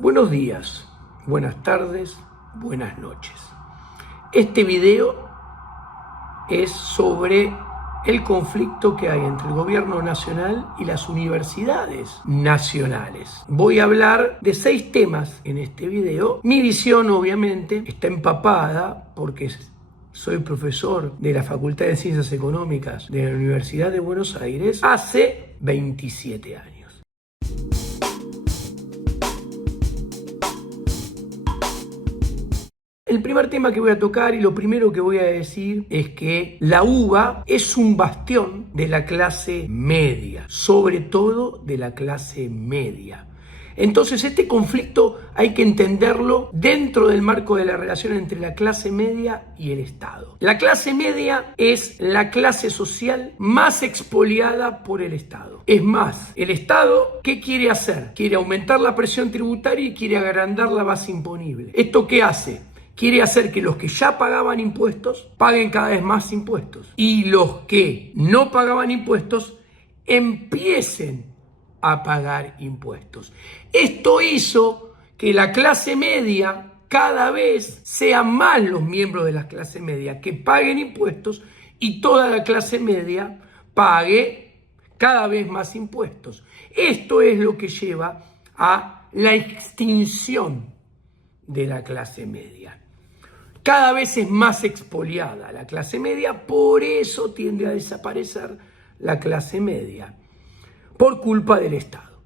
Buenos días, buenas tardes, buenas noches. Este video es sobre el conflicto que hay entre el gobierno nacional y las universidades nacionales. Voy a hablar de 6 temas en este video. Mi visión, obviamente, está empapada porque soy profesor de la Facultad de Ciencias Económicas de la Universidad de Buenos Aires hace 27 años. El primer tema que voy a tocar y lo primero que voy a decir es que la UBA es un bastión de la clase media, sobre todo de la clase media. Entonces este conflicto hay que entenderlo dentro del marco de la relación entre la clase media y el Estado. La clase media es la clase social más expoliada por el Estado. Es más, el Estado, ¿qué quiere hacer? Quiere aumentar la presión tributaria y quiere agrandar la base imponible. ¿Esto qué hace? Quiere hacer que los que ya pagaban impuestos paguen cada vez más impuestos y los que no pagaban impuestos empiecen a pagar impuestos. Esto hizo que la clase media cada vez sean más los miembros de la clase media que paguen impuestos y toda la clase media pague cada vez más impuestos. Esto es lo que lleva a la extinción de la clase media. Cada vez es más expoliada la clase media, por eso tiende a desaparecer la clase media, por culpa del Estado.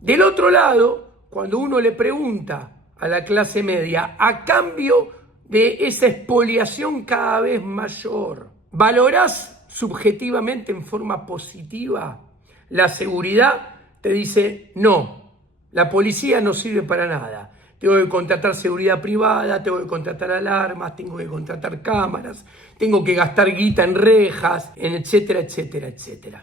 Del otro lado, cuando uno le pregunta a la clase media, a cambio de esa expoliación cada vez mayor, ¿valorás subjetivamente en forma positiva la seguridad? Te dice, no, la policía no sirve para nada. Tengo que contratar seguridad privada, tengo que contratar alarmas, tengo que contratar cámaras, tengo que gastar guita en rejas, etcétera, etcétera, etcétera.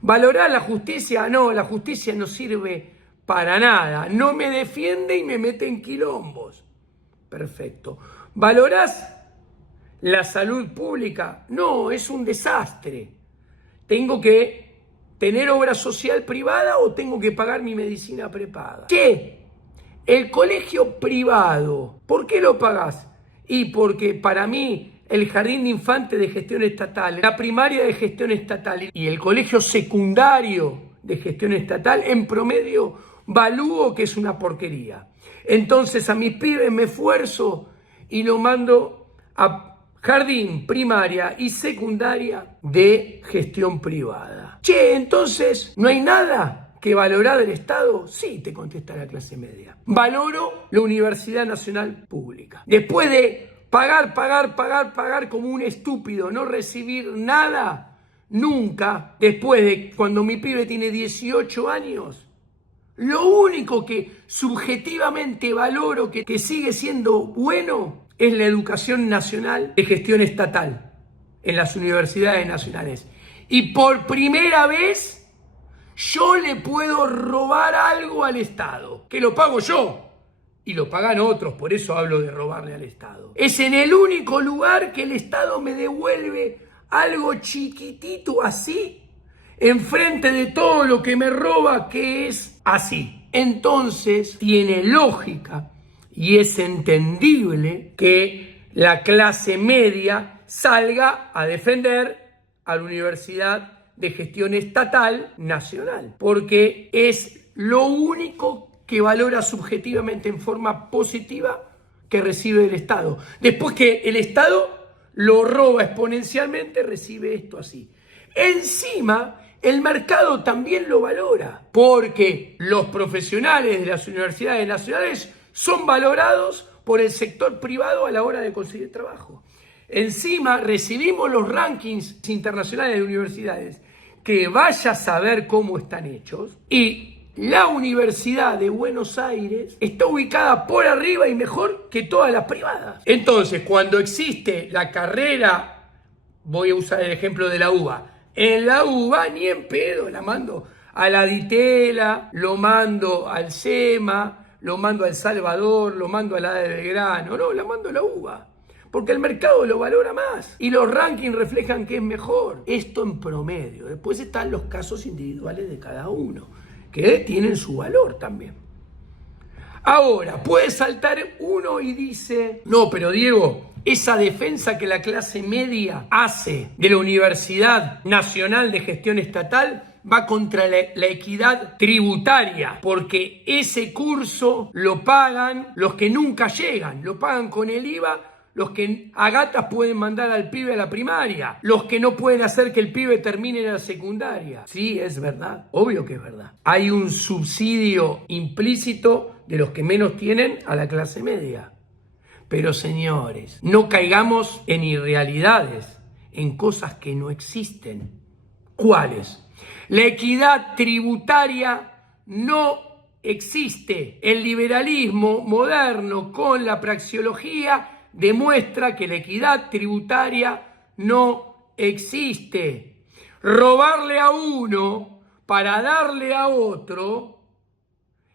¿Valorar la justicia? No, la justicia no sirve para nada. No me defiende y me mete en quilombos. Perfecto. ¿Valorás la salud pública? No, es un desastre. Tengo que tener obra social privada o tengo que pagar mi medicina prepaga. ¿Qué? El colegio privado, ¿por qué lo pagás? Y porque para mí el jardín de infantes de gestión estatal, la primaria de gestión estatal y el colegio secundario de gestión estatal, en promedio, valúo que es una porquería. Entonces a mis pibes me esfuerzo y lo mando a jardín, primaria y secundaria de gestión privada. Che, entonces, ¿no hay nada que valorar del Estado? Sí, te contesta la clase media. Valoro la Universidad Nacional Pública. Después de pagar como un estúpido, no recibir nada, nunca, después de cuando mi pibe tiene 18 años, lo único que subjetivamente valoro que sigue siendo bueno es la educación nacional de gestión estatal en las universidades nacionales. Y por primera vez yo le puedo robar algo al Estado, que lo pago yo y lo pagan otros, por eso hablo de robarle al Estado. Es en el único lugar que el Estado me devuelve algo chiquitito así, enfrente de todo lo que me roba, que es así. Entonces tiene lógica y es entendible que la clase media salga a defender a la universidad de gestión estatal nacional, porque es lo único que valora subjetivamente en forma positiva que recibe el Estado. Después que el Estado lo roba exponencialmente, recibe esto así. Encima, el mercado también lo valora, porque los profesionales de las universidades nacionales son valorados por el sector privado a la hora de conseguir trabajo. Encima recibimos los rankings internacionales de universidades, que vaya a saber cómo están hechos, y la Universidad de Buenos Aires está ubicada por arriba y mejor que todas las privadas. Entonces, cuando existe la carrera, voy a usar el ejemplo de la UBA, en la UBA ni en pedo la mando a la Ditela, lo mando al SEMA, lo mando al Salvador, lo mando a la de Belgrano, no, la mando a la UBA. Porque el mercado lo valora más y los rankings reflejan que es mejor. Esto en promedio. Después están los casos individuales de cada uno, que tienen su valor también. Ahora, puede saltar uno y dice, no, pero Diego, esa defensa que la clase media hace de la Universidad Nacional de Gestión Estatal va contra la equidad tributaria, porque ese curso lo pagan los que nunca llegan, lo pagan con el IVA, los que a gatas pueden mandar al pibe a la primaria, los que no pueden hacer que el pibe termine en la secundaria. Sí, es verdad, obvio que es verdad. Hay un subsidio implícito de los que menos tienen a la clase media. Pero señores, no caigamos en irrealidades, en cosas que no existen. ¿Cuáles? La equidad tributaria no existe. El liberalismo moderno con la praxeología demuestra que la equidad tributaria no existe. Robarle a uno para darle a otro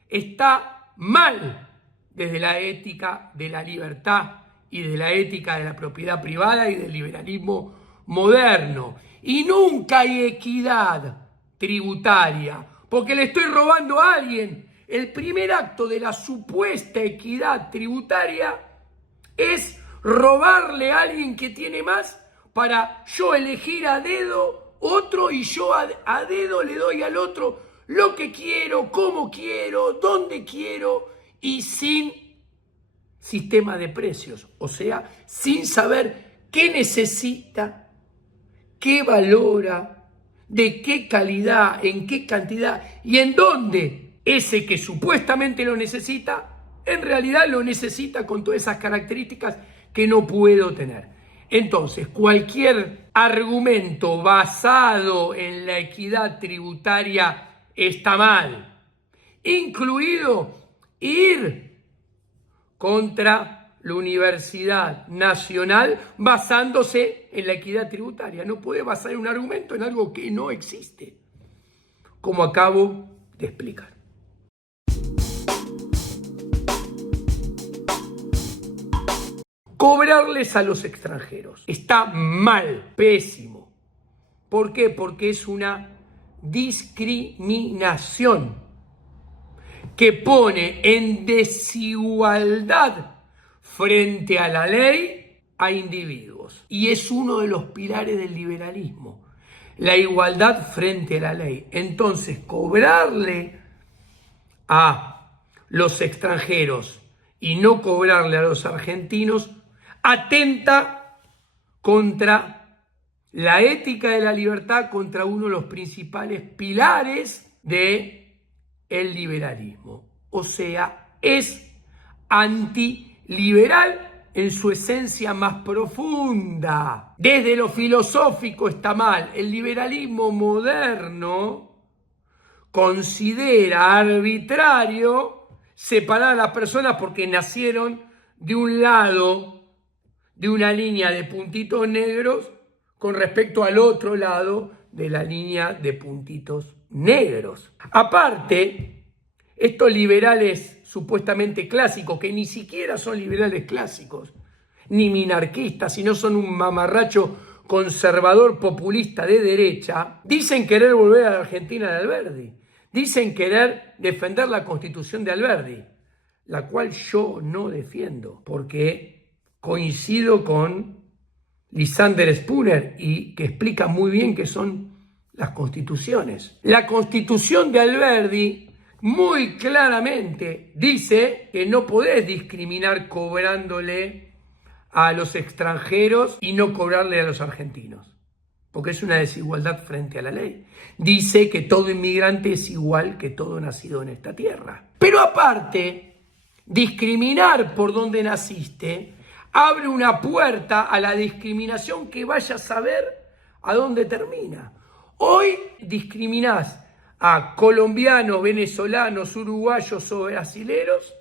está mal desde la ética de la libertad y de la ética de la propiedad privada y del liberalismo moderno. Y nunca hay equidad tributaria, porque le estoy robando a alguien. El primer acto de la supuesta equidad tributaria es robarle a alguien que tiene más para yo elegir a dedo otro y yo a dedo le doy al otro lo que quiero, cómo quiero, dónde quiero y sin sistema de precios, o sea, sin saber qué necesita, qué valora, de qué calidad, en qué cantidad y en dónde ese que supuestamente lo necesita, en realidad lo necesita con todas esas características que no puedo tener. Entonces, cualquier argumento basado en la equidad tributaria está mal, incluido ir contra la Universidad Nacional basándose en la equidad tributaria. No puede basar un argumento en algo que no existe, como acabo de explicar. Cobrarles a los extranjeros está mal, pésimo. ¿Por qué? Porque es una discriminación que pone en desigualdad frente a la ley a individuos. Y es uno de los pilares del liberalismo, la igualdad frente a la ley. Entonces, cobrarle a los extranjeros y no cobrarle a los argentinos atenta contra la ética de la libertad, contra uno de los principales pilares del liberalismo. O sea, es antiliberal en su esencia más profunda. Desde lo filosófico está mal. El liberalismo moderno considera arbitrario separar a las personas porque nacieron de un lado de una línea de puntitos negros con respecto al otro lado de la línea de puntitos negros. Aparte, estos liberales supuestamente clásicos, que ni siquiera son liberales clásicos, ni minarquistas, sino son un mamarracho conservador populista de derecha, dicen querer volver a la Argentina de Alberdi, dicen querer defender la Constitución de Alberdi, la cual yo no defiendo, porque coincido con Lysander Spooner y que explica muy bien qué son las constituciones. La Constitución de Alberdi muy claramente dice que no podés discriminar cobrándole a los extranjeros y no cobrarle a los argentinos, porque es una desigualdad frente a la ley. Dice que todo inmigrante es igual que todo nacido en esta tierra. Pero aparte, discriminar por donde naciste abre una puerta a la discriminación que vaya a saber a dónde termina. Hoy discriminás a colombianos, venezolanos, uruguayos o brasileros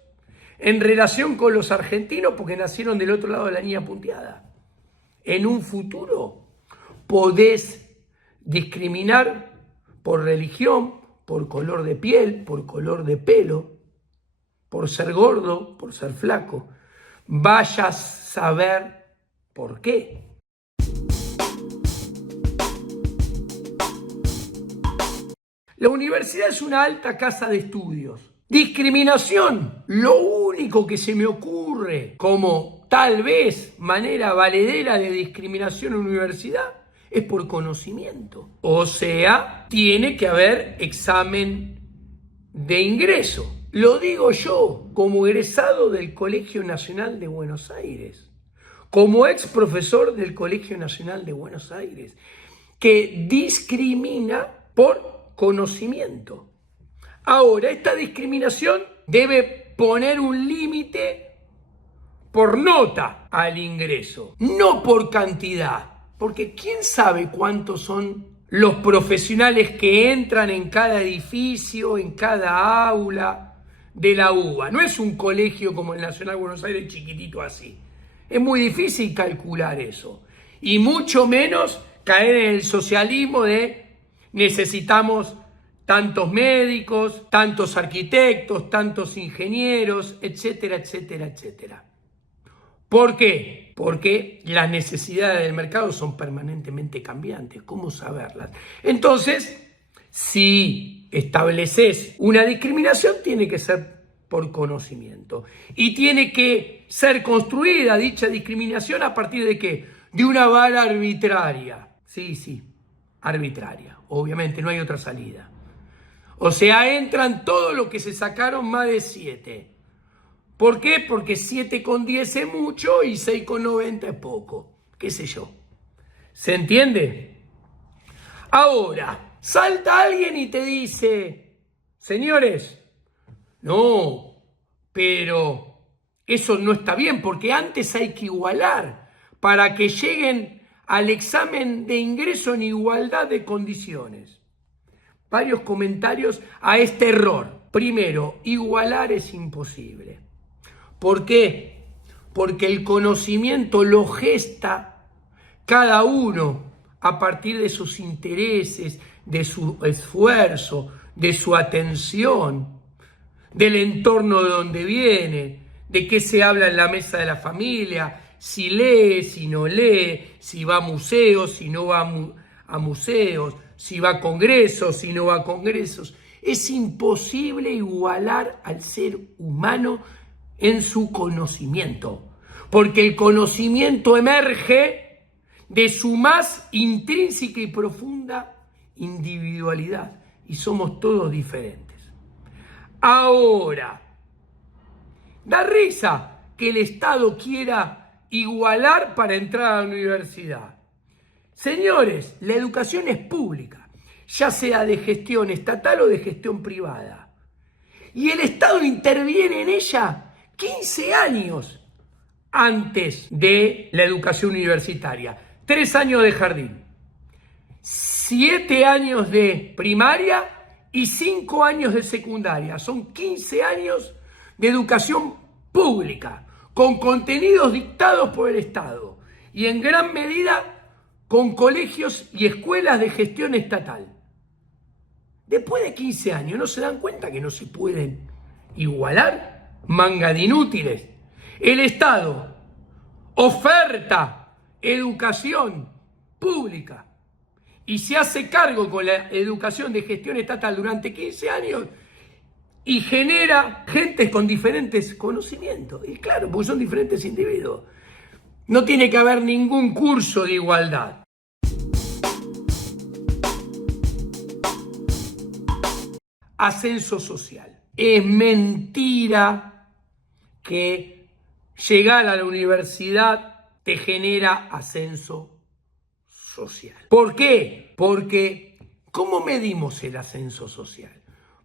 en relación con los argentinos porque nacieron del otro lado de la línea punteada. En un futuro podés discriminar por religión, por color de piel, por color de pelo, por ser gordo, por ser flaco. Vaya a saber por qué. La universidad es una alta casa de estudios. Discriminación. Lo único que se me ocurre como tal vez manera valedera de discriminación en la universidad es por conocimiento. O sea, tiene que haber examen de ingreso. Lo digo yo como egresado del Colegio Nacional de Buenos Aires, como ex profesor del Colegio Nacional de Buenos Aires, que discrimina por conocimiento. Ahora, esta discriminación debe poner un límite por nota al ingreso, no por cantidad, porque quién sabe cuántos son los profesionales que entran en cada edificio, en cada aula de la UBA. No es un colegio como el Nacional de Buenos Aires chiquitito así. Es muy difícil calcular eso. Y mucho menos caer en el socialismo de necesitamos tantos médicos, tantos arquitectos, tantos ingenieros, etcétera, etcétera, etcétera. ¿Por qué? Porque las necesidades del mercado son permanentemente cambiantes. ¿Cómo saberlas? Entonces, si estableces una discriminación, tiene que ser por conocimiento. Y tiene que ser construida dicha discriminación a partir de ¿qué? De una vara arbitraria. Sí, arbitraria. Obviamente no hay otra salida. O sea, entran todos los que se sacaron más de 7. ¿Por qué? Porque 7,10 es mucho y 6,90 es poco. ¿Qué sé yo? ¿Se entiende? Ahora, salta alguien y te dice, señores, no, pero eso no está bien porque antes hay que igualar para que lleguen al examen de ingreso en igualdad de condiciones. Varios comentarios a este error. Primero, igualar es imposible. ¿Por qué? Porque el conocimiento lo gesta cada uno a partir de sus intereses, de su esfuerzo, de su atención, del entorno de donde viene, de qué se habla en la mesa de la familia, si lee, si no lee, si va a museos, si no va a museos, si va a congresos, si no va a congresos. Es imposible igualar al ser humano en su conocimiento, porque el conocimiento emerge de su más intrínseca y profunda individualidad, y somos todos diferentes. Ahora, da risa que el Estado quiera igualar para entrar a la universidad. Señores, la educación es pública, ya sea de gestión estatal o de gestión privada, y el Estado interviene en ella 15 años antes de la educación universitaria. 3 años de jardín, 7 años de primaria y 5 años de secundaria. Son 15 años de educación pública, con contenidos dictados por el Estado y en gran medida con colegios y escuelas de gestión estatal. Después de 15 años, ¿no se dan cuenta que no se pueden igualar? Manga de inútiles. El Estado oferta educación pública y se hace cargo con la educación de gestión estatal durante 15 años y genera gente con diferentes conocimientos. Y claro, porque son diferentes individuos. No tiene que haber ningún curso de igualdad. Ascenso social. Es mentira que llegar a la universidad te genera ascenso social. ¿Por qué? Porque ¿cómo medimos el ascenso social?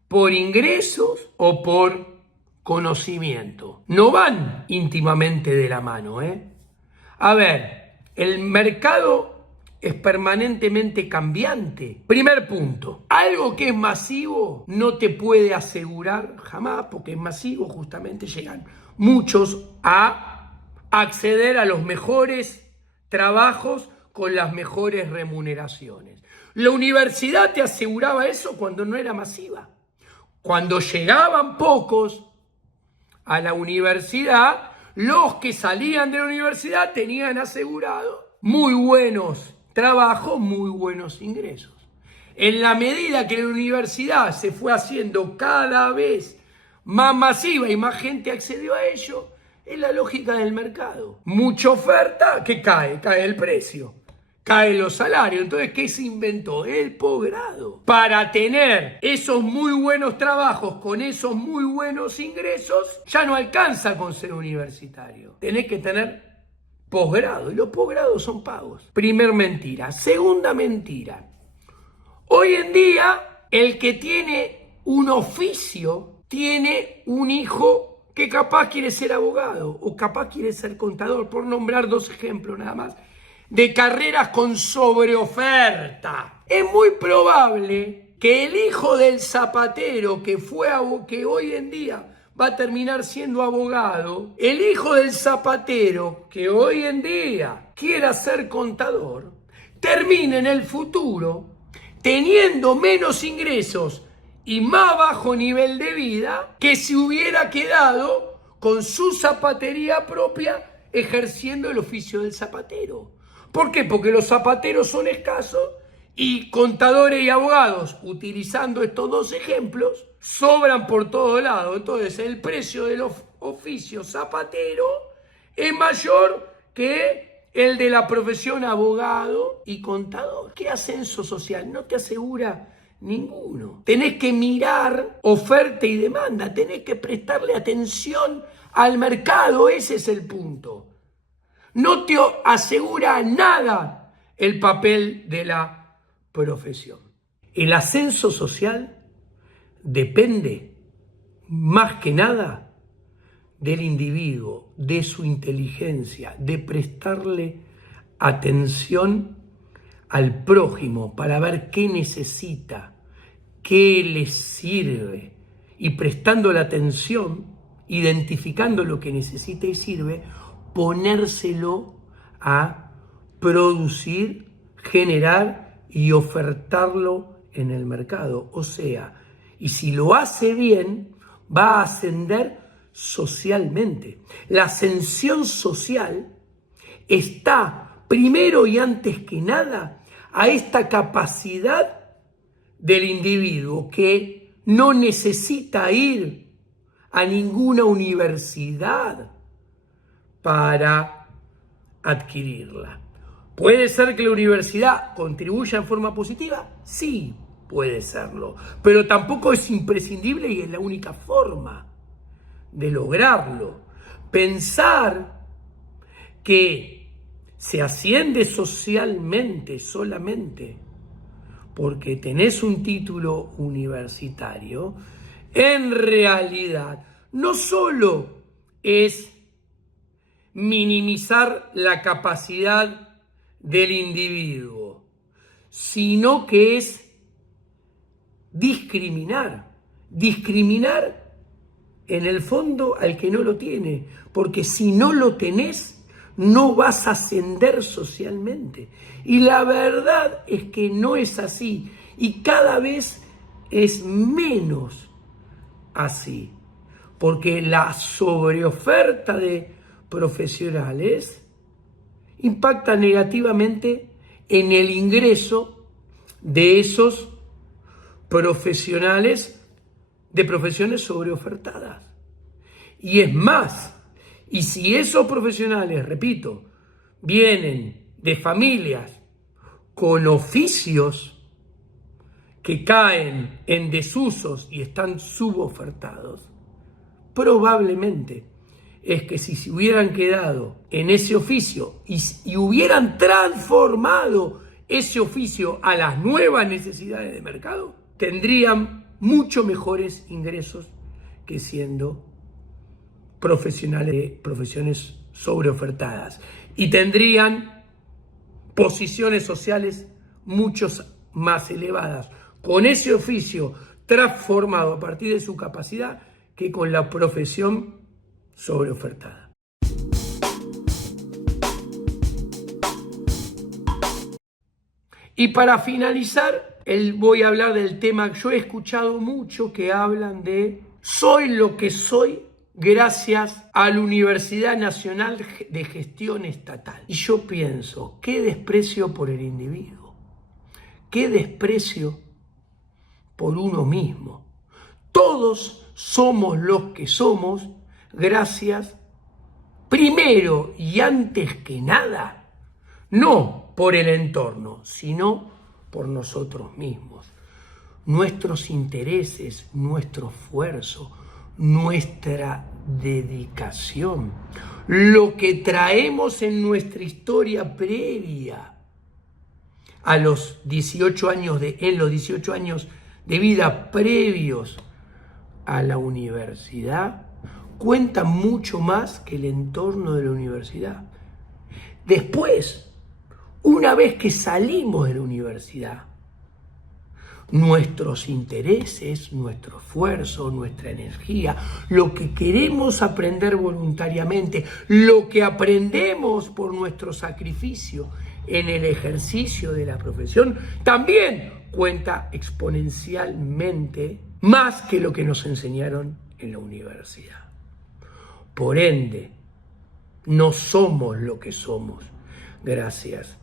¿Por ingresos o por conocimiento? No van íntimamente de la mano, A ver, el mercado es permanentemente cambiante. Primer punto, algo que es masivo no te puede asegurar jamás, porque es masivo, justamente llegan muchos a acceder a los mejores trabajos con las mejores remuneraciones. La universidad te aseguraba eso cuando no era masiva. Cuando llegaban pocos a la universidad, los que salían de la universidad tenían asegurado muy buenos trabajos, muy buenos ingresos. En la medida que la universidad se fue haciendo cada vez más masiva y más gente accedió a ello, es la lógica del mercado. Mucha oferta, ¿qué cae? Cae el precio, caen los salarios. Entonces, ¿qué se inventó? El posgrado. Para tener esos muy buenos trabajos con esos muy buenos ingresos, ya no alcanza con ser universitario. Tenés que tener posgrado, y los posgrados son pagos. Primer mentira. Segunda mentira. Hoy en día, el que tiene un oficio tiene un hijo que capaz quiere ser abogado o capaz quiere ser contador, por nombrar dos ejemplos nada más, de carreras con sobreoferta. Es muy probable que el hijo del zapatero que hoy en día va a terminar siendo abogado, el hijo del zapatero que hoy en día quiera ser contador, termine en el futuro teniendo menos ingresos y más bajo nivel de vida que si hubiera quedado con su zapatería propia ejerciendo el oficio del zapatero. ¿Por qué? Porque los zapateros son escasos y contadores y abogados, utilizando estos dos ejemplos, sobran por todo lado. Entonces el precio del oficio zapatero es mayor que el de la profesión abogado y contador. ¿Qué ascenso social? No te asegura ninguno. Tenés que mirar oferta y demanda, tenés que prestarle atención al mercado, ese es el punto. No te asegura nada el papel de la profesión. El ascenso social depende más que nada del individuo, de su inteligencia, de prestarle atención al prójimo para ver qué necesita, qué le sirve, y prestando la atención, identificando lo que necesita y sirve, ponérselo a producir, generar y ofertarlo en el mercado. O sea, y si lo hace bien, va a ascender socialmente. La ascensión social está primero y antes que nada a esta capacidad del individuo que no necesita ir a ninguna universidad para adquirirla. ¿Puede ser que la universidad contribuya en forma positiva? Sí, puede serlo, pero tampoco es imprescindible y es la única forma de lograrlo. Pensar que se asciende socialmente solamente porque tenés un título universitario, en realidad no solo es minimizar la capacidad del individuo, sino que es discriminar en el fondo al que no lo tiene, porque si no lo tenés, no vas a ascender socialmente. Y la verdad es que no es así, y cada vez es menos así, porque la sobreoferta de profesionales impacta negativamente en el ingreso de esos profesionales de profesiones sobreofertadas. Y es más, y si esos profesionales, repito, vienen de familias con oficios que caen en desusos y están subofertados, probablemente es que si se hubieran quedado en ese oficio y hubieran transformado ese oficio a las nuevas necesidades de mercado, tendrían mucho mejores ingresos que siendo profesionales de profesiones sobreofertadas, y tendrían posiciones sociales mucho más elevadas con ese oficio transformado a partir de su capacidad que con la profesión sobreofertada. Y para finalizar, voy a hablar del tema que yo he escuchado mucho, que hablan de soy lo que soy gracias a la Universidad Nacional de Gestión Estatal. Y yo pienso, qué desprecio por el individuo, qué desprecio por uno mismo. Todos somos los que somos gracias, primero y antes que nada, no por el entorno, sino por nosotros mismos. Nuestros intereses, nuestro esfuerzo, nuestra dedicación, lo que traemos en nuestra historia previa a los 18 años de vida previos a la universidad, cuenta mucho más que el entorno de la universidad. Después, una vez que salimos de la universidad, nuestros intereses, nuestro esfuerzo, nuestra energía, lo que queremos aprender voluntariamente, lo que aprendemos por nuestro sacrificio en el ejercicio de la profesión, también cuenta exponencialmente más que lo que nos enseñaron en la universidad. Por ende, no somos lo que somos gracias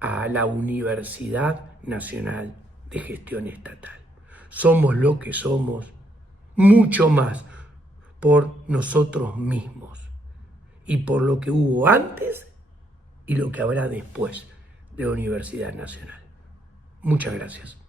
a la Universidad Nacional de Gestión Estatal. Somos lo que somos mucho más por nosotros mismos y por lo que hubo antes y lo que habrá después de la Universidad Nacional. Muchas gracias.